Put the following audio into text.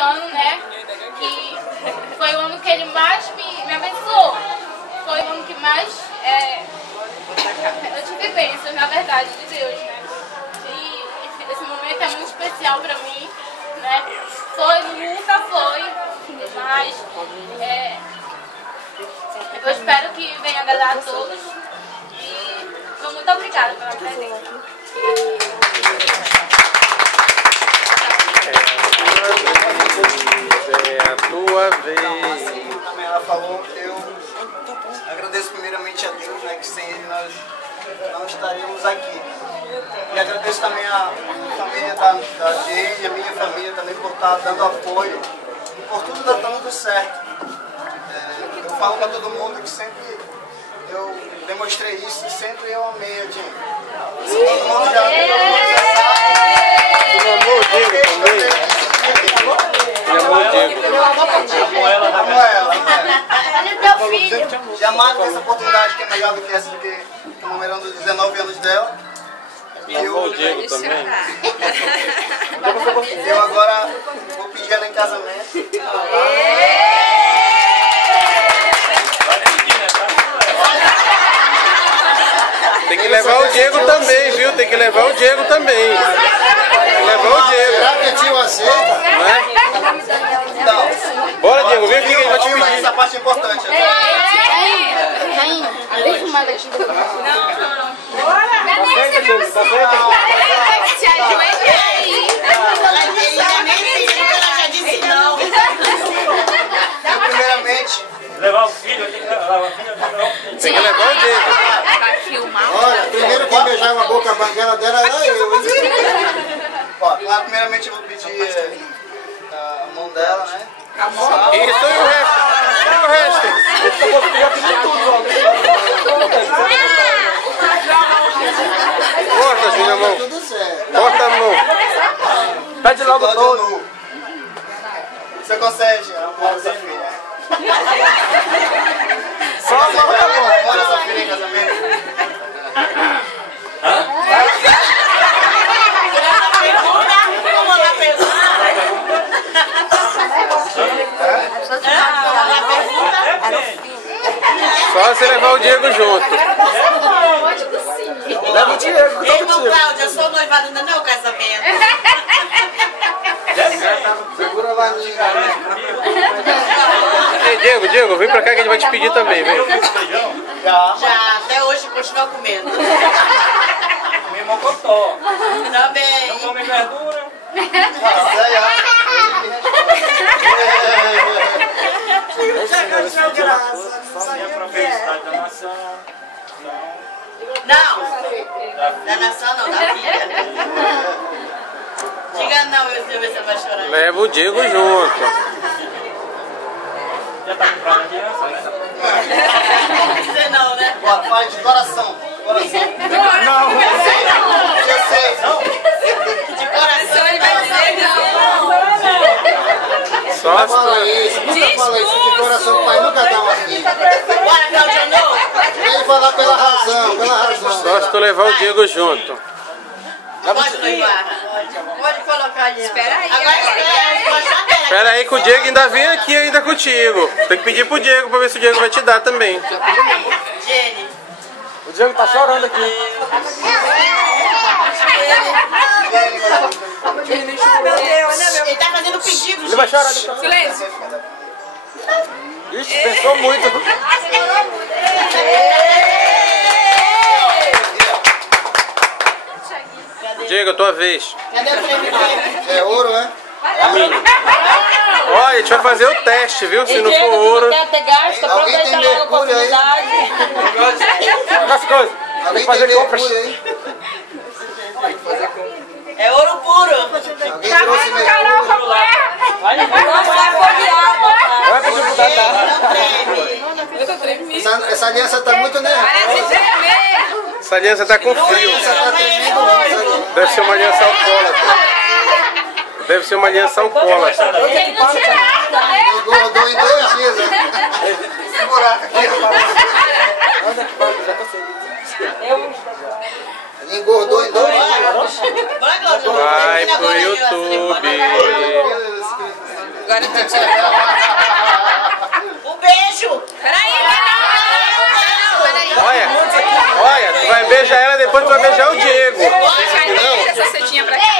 ano, né? Que foi o ano que ele mais me abençoou. Foi o ano que mais eu tive bênçãos, na verdade, de Deus, né? E esse momento é muito especial pra mim, né? Nunca foi, mas eu espero que venha agradar a todos. E muito obrigada pela presença. É a tua vez. Como ela falou, eu agradeço primeiramente a Deus, né, que sem Ele nós não estaríamos aqui. E agradeço também a família da Jane, a minha família também por estar dando apoio e por tudo estar dando certo. Eu falo para todo mundo que sempre eu demonstrei isso e sempre eu amei a Jane. Todo mundo já sabe. Ele amou o Diego também. Ele amou o Diego. Amo ela. Olha teu filho. Jamais essa oportunidade que é melhor do que essa, porque comemorando os 19 anos dela. Ele amou o Diego também. Eu agora vou pedir ela em casamento. Tem que levar o Diego também, viu? Tem que levar o Diego também. Tem que levar o Diego. Será que o tio aceita? Não é? Bora, Diego, vem aqui que a gente vai te pedir. Essa parte é importante. Rainha, vem filmar daqui. Se ajoelha aí. Ela já disse não. Primeiramente, Levar o filho, tem que levar o filho. Tem que levar o Diego. Vai filmar. Olha, primeiro quem beijar uma boca banguela dela era eu. ó, primeiramente eu vou pedir a mão dela, né? Isso e o resto. E o resto. Corta, Júnior, a mão. Tudo certo. Corta a mão. Pede logo todo. Você consegue, amor, essa filha. Só a mão tá bom. Amor, essa filha em casamento. Só você levar o Diego junto. Leva o Diego. Ei, irmão Cláudio, eu sou noivada, ainda não é o casamento. Segura lá no Ei, Diego, vem pra cá que a gente vai te pedir também, vem. Já. Já, até hoje continua comendo. Meu irmão contou. Também. Não come verdura. Família para felicidade da nação. Não, da nação não, da filha. Diga não, eu sei se você vai chorar. Leva o Diego junto. Já tá comprando aliança, né? Você não, né? Bora, fala de coração. Coração. Não. Eu sei. De coração ele vai dizer não. Só as Fala isso, nunca fala isso, de coração o pai nunca dá uma filha. Bora, Cláudio, não. Vem falar pela razão, pela razão. Só se tu levar o Diego junto. Pode noivar. Pode colocar ali. Espera aí. Agora Espera aí que o Diego ainda vem aqui ainda contigo. Tem que pedir pro Diego pra ver se o Diego vai te dar também. Jenny. O Diego tá chorando aqui. Ele tá fazendo pedido, Ele vai gente. chorar depois. Silêncio. Ixi, pensou muito. Diego, a tua vez. Cadê o prêmio? É ouro, é? Olha, a gente vai fazer o teste, viu? Se não for ouro. Quer ter gasto, Alguém aproveita tem logo a mercúrio aí? oportunidade. As coisas. Alguém fazer tem compras. mercúrio aí? É ouro puro. Alguém trouxe mercúrio? Vai, Não vai folhear, vai pedir pro Tatá. não treme. Essa aliança tá muito nervosa. Essa aliança tá com frio. Essa tá tremendo muito, essa aliança. Deve ser uma aliança alcoólatra. Deve ser uma aliança alcoólatra. Engordou em 2 dias, né? Segurar aqui. Ele engordou em 2 dias. Bora, Cláudio. Vai Termina pro agora aí, ó, YouTube. você levanta. Agora tu tira. Um beijo. Peraí, Olha, tu vai beijar ela, depois tu vai beijar o Diego. Puxa a cetinha pra cá.